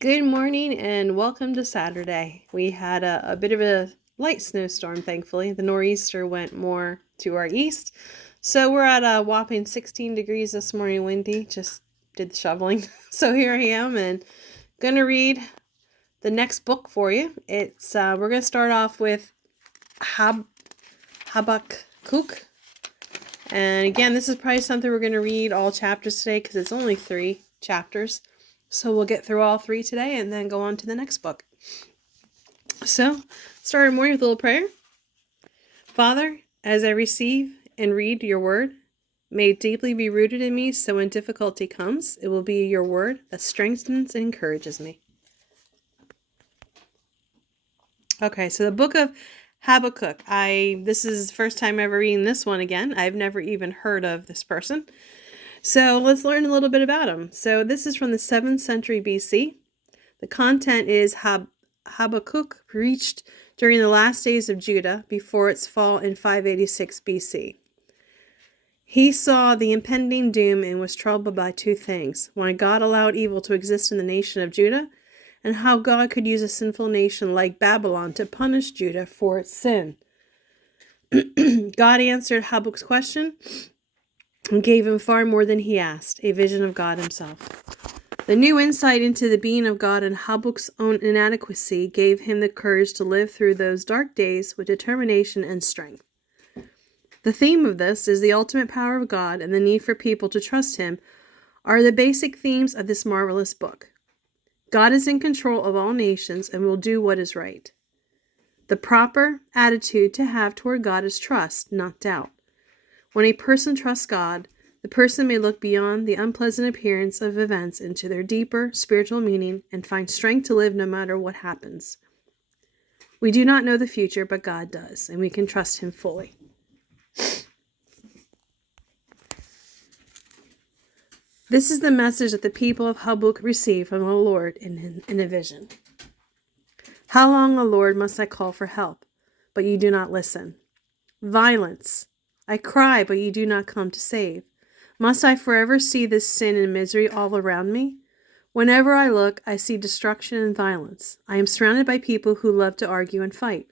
Good morning and welcome to Saturday. We had a bit of a light snowstorm, thankfully. The nor'easter went more to our east. So we're at a whopping 16 degrees this morning, windy. Just did the shoveling. So here I am and going to read the next book for you. We're going to start off with Habakkuk. And again, this is probably something we're going to read all chapters today because it's only 3 chapters. So we'll get through all 3 today and then go on to the next book. So, start our morning with a little prayer. Father, as I receive and read your word, may it deeply be rooted in me so when difficulty comes, it will be your word that strengthens and encourages me. Okay, so the Book of Habakkuk. This is the first time ever reading this one again. I've never even heard of this person. So let's learn a little bit about him. So this is from the 7th century BC. The content is Habakkuk preached during the last days of Judah before its fall in 586 BC. He saw the impending doom and was troubled by 2 things: why God allowed evil to exist in the nation of Judah, and how God could use a sinful nation like Babylon to punish Judah for its sin. God answered Habakkuk's question and gave him far more than he asked, a vision of God himself. The new insight into the being of God and Habakkuk's own inadequacy gave him the courage to live through those dark days with determination and strength. The theme of this is the ultimate power of God and the need for people to trust him are the basic themes of this marvelous book. God is in control of all nations and will do what is right. The proper attitude to have toward God is trust, not doubt. When a person trusts God, the person may look beyond the unpleasant appearance of events into their deeper spiritual meaning and find strength to live no matter what happens. We do not know the future, but God does, and we can trust him fully. This is the message that the people of Habbuk received from the Lord in a vision. How long, O Lord, must I call for help, but you do not listen? Violence. I cry, but you do not come to save. Must I forever see this sin and misery all around me? Whenever I look, I see destruction and violence. I am surrounded by people who love to argue and fight.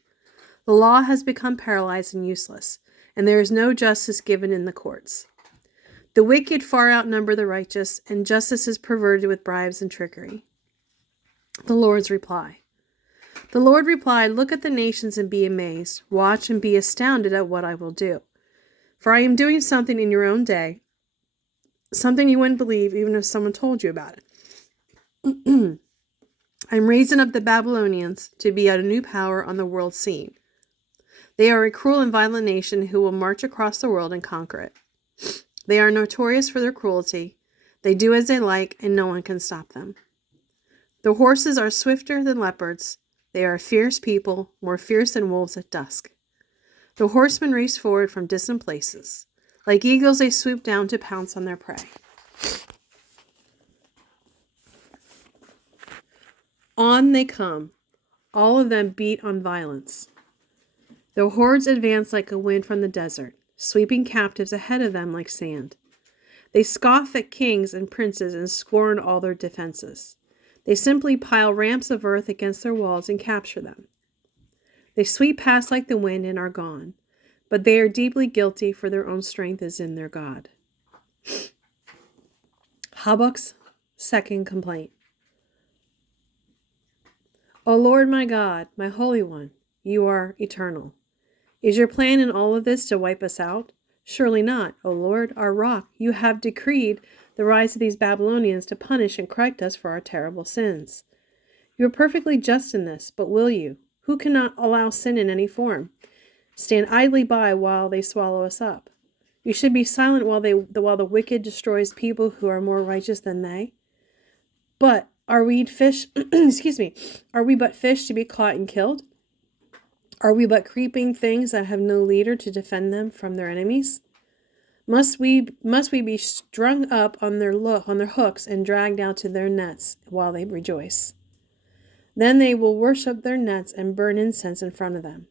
The law has become paralyzed and useless, and there is no justice given in the courts. The wicked far outnumber the righteous, and justice is perverted with bribes and trickery. The Lord's reply. The Lord replied, look at the nations and be amazed. Watch and be astounded at what I will do. For I am doing something in your own day, something you wouldn't believe even if someone told you about it. I'm raising up the Babylonians to be a new power on the world scene. They are a cruel and violent nation who will march across the world and conquer it. They are notorious for their cruelty. They do as they like, and no one can stop them. The horses are swifter than leopards. They are a fierce people, more fierce than wolves at dusk. The horsemen race forward from distant places. Like eagles, they swoop down to pounce on their prey. On they come. All of them beat on violence. The hordes advance like a wind from the desert, sweeping captives ahead of them like sand. They scoff at kings and princes and scorn all their defenses. They simply pile ramps of earth against their walls and capture them. They sweep past like the wind and are gone, but they are deeply guilty, for their own strength is in their God. Habbuk's second complaint. O Lord my God, my Holy One, you are eternal. Is your plan in all of this to wipe us out? Surely not, O Lord, our rock. You have decreed the rise of these Babylonians to punish and correct us for our terrible sins. You are perfectly just in this, but will you, who cannot allow sin in any form, stand idly by while they swallow us up? You should be silent while the wicked destroys people who are more righteous than they. But are we fish? Are we but fish to be caught and killed? Are we but creeping things that have no leader to defend them from their enemies? Must we be strung up on their hooks and dragged out to their nets while they rejoice? Then they will worship their nets and burn incense in front of them.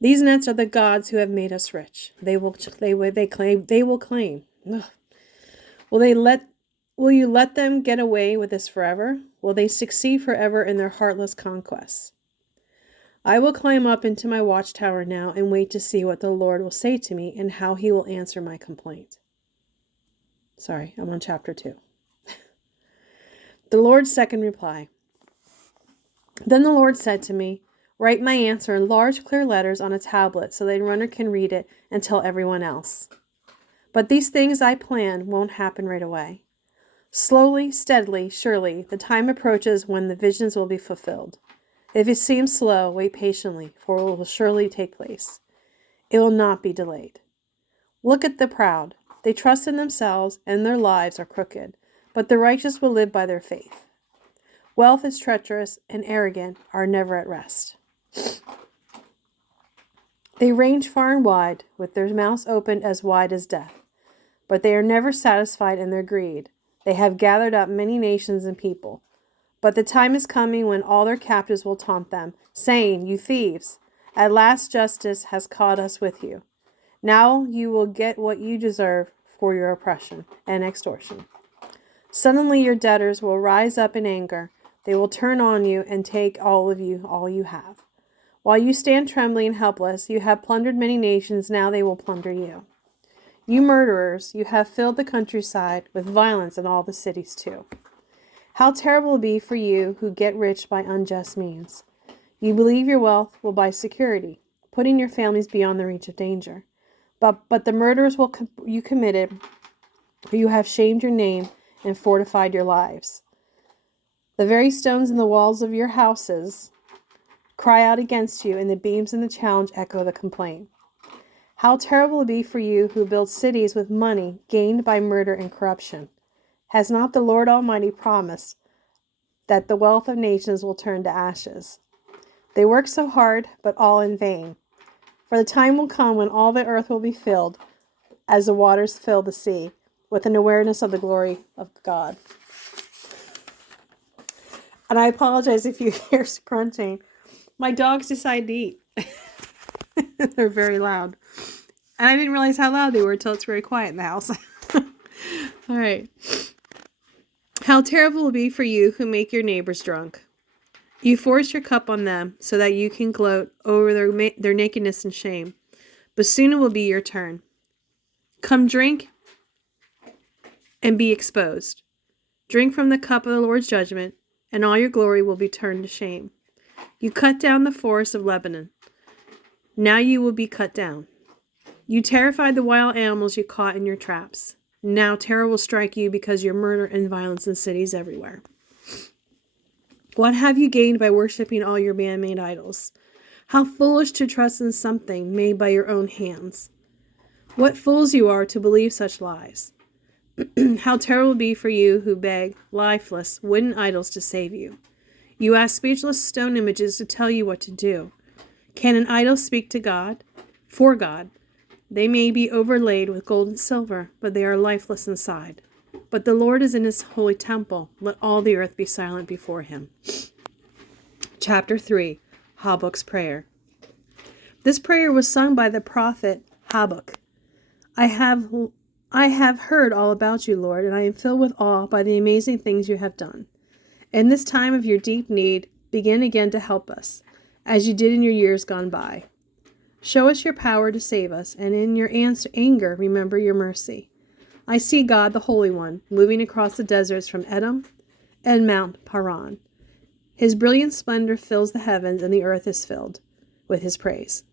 These nets are the gods who have made us rich. They will claim. Ugh. Will they let Will you let them get away with this forever? Will they succeed forever in their heartless conquests? I will climb up into my watchtower now and wait to see what the Lord will say to me and how he will answer my complaint. Sorry, I'm on chapter 2. The Lord's second reply. Then the Lord said to me, write my answer in large, clear letters on a tablet so that a runner can read it and tell everyone else. But these things I plan won't happen right away. Slowly, steadily, surely, the time approaches when the visions will be fulfilled. If it seems slow, wait patiently, for it will surely take place. It will not be delayed. Look at the proud. They trust in themselves, and their lives are crooked, but the righteous will live by their faith. Wealth is treacherous, and arrogant are never at rest. They range far and wide, with their mouths opened as wide as death. But they are never satisfied in their greed. They have gathered up many nations and people. But the time is coming when all their captives will taunt them, saying, you thieves, at last justice has caught us with you. Now you will get what you deserve for your oppression and extortion. Suddenly your debtors will rise up in anger. They will turn on you and take all you have. While you stand trembling and helpless, you have plundered many nations, now they will plunder you. You murderers, you have filled the countryside with violence and all the cities too. How terrible it will be for you who get rich by unjust means. You believe your wealth will buy security, putting your families beyond the reach of danger. But the murders you committed, you have shamed your name and fortified your lives. The very stones in the walls of your houses cry out against you, and the beams in the challenge echo the complaint. How terrible it will be for you who build cities with money gained by murder and corruption. Has not the Lord Almighty promised that the wealth of nations will turn to ashes? They work so hard, but all in vain. For the time will come when all the earth will be filled, as the waters fill the sea, with an awareness of the glory of God. And I apologize if you hear crunching. My dogs decide to eat. They're very loud. And I didn't realize how loud they were until it's very quiet in the house. All right. How terrible it will be for you who make your neighbors drunk. You force your cup on them so that you can gloat over their nakedness and shame. But soon it will be your turn. Come drink and be exposed. Drink from the cup of the Lord's judgment, and all your glory will be turned to shame. You cut down the forest of Lebanon. Now you will be cut down. You terrified the wild animals you caught in your traps. Now terror will strike you because your murder and violence in cities everywhere. What have you gained by worshiping all your man-made idols? How foolish to trust in something made by your own hands. What fools you are to believe such lies. How terrible it will be for you who beg lifeless wooden idols to save you. You ask speechless stone images to tell you what to do. Can an idol speak to God? For God. They may be overlaid with gold and silver, but they are lifeless inside. But the Lord is in his holy temple. Let all the earth be silent before him. Chapter 3. Habbuk's Prayer. This prayer was sung by the prophet Habbuk. I have heard all about you, Lord, and I am filled with awe by the amazing things you have done. In this time of your deep need, begin again to help us, as you did in your years gone by. Show us your power to save us, and in your anger, remember your mercy. I see God, the Holy One, moving across the deserts from Edom and Mount Paran. His brilliant splendor fills the heavens, and the earth is filled with his praise.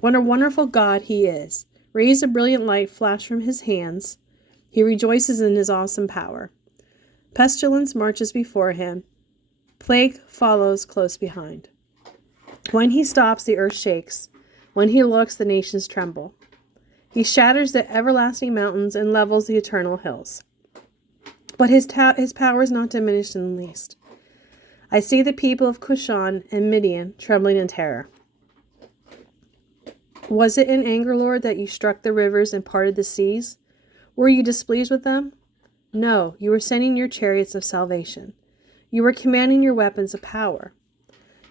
What a wonderful God he is. Rays of brilliant light flash from his hands. He rejoices in his awesome power. Pestilence marches before him. Plague follows close behind. When he stops, the earth shakes. When he looks, the nations tremble. He shatters the everlasting mountains and levels the eternal hills. But his power is not diminished in the least. I see the people of Cushan and Midian trembling in terror. Was it in anger, Lord, that you struck the rivers and parted the seas? Were you displeased with them? No, you were sending your chariots of salvation. You were commanding your weapons of power.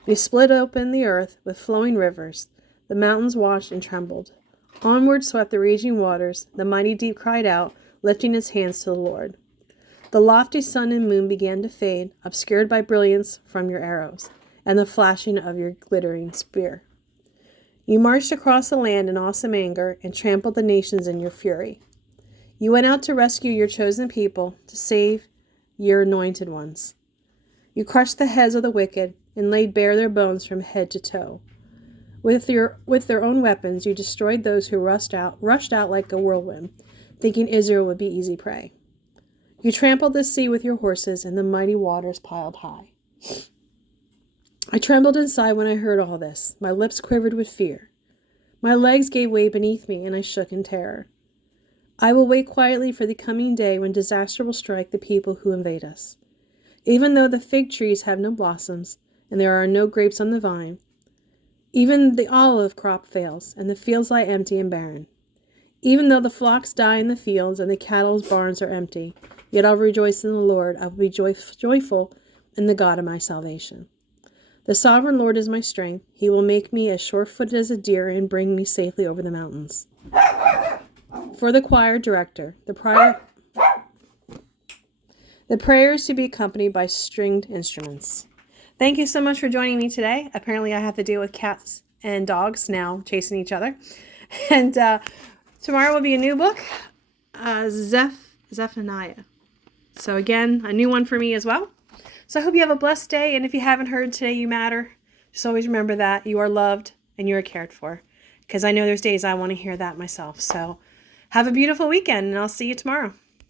You split open the earth with flowing rivers. The mountains watched and trembled. Onward swept the raging waters. The mighty deep cried out, lifting its hands to the Lord. The lofty sun and moon began to fade, obscured by brilliance from your arrows and the flashing of your glittering spear. You marched across the land in awesome anger and trampled the nations in your fury. You went out to rescue your chosen people, to save your anointed ones. You crushed the heads of the wicked and laid bare their bones from head to toe. With their own weapons, you destroyed those who rushed out like a whirlwind, thinking Israel would be easy prey. You trampled the sea with your horses, and the mighty waters piled high. I trembled inside when I heard all this. My lips quivered with fear. My legs gave way beneath me, and I shook in terror. I will wait quietly for the coming day when disaster will strike the people who invade us. Even though the fig trees have no blossoms, and there are no grapes on the vine, even the olive crop fails, and the fields lie empty and barren. Even though the flocks die in the fields, and the cattle's barns are empty, yet I'll rejoice in the Lord. I will be joyful in the God of my salvation. The sovereign Lord is my strength. He will make me as sure-footed as a deer and bring me safely over the mountains. For the choir director, the prayer is to be accompanied by stringed instruments. Thank you so much for joining me today. Apparently I have to deal with cats and dogs now chasing each other. And tomorrow will be a new book, Zephaniah. So again, a new one for me as well. So I hope you have a blessed day. And if you haven't heard Today You Matter, just always remember that you are loved and you are cared for. Because I know there's days I want to hear that myself. So have a beautiful weekend, and I'll see you tomorrow.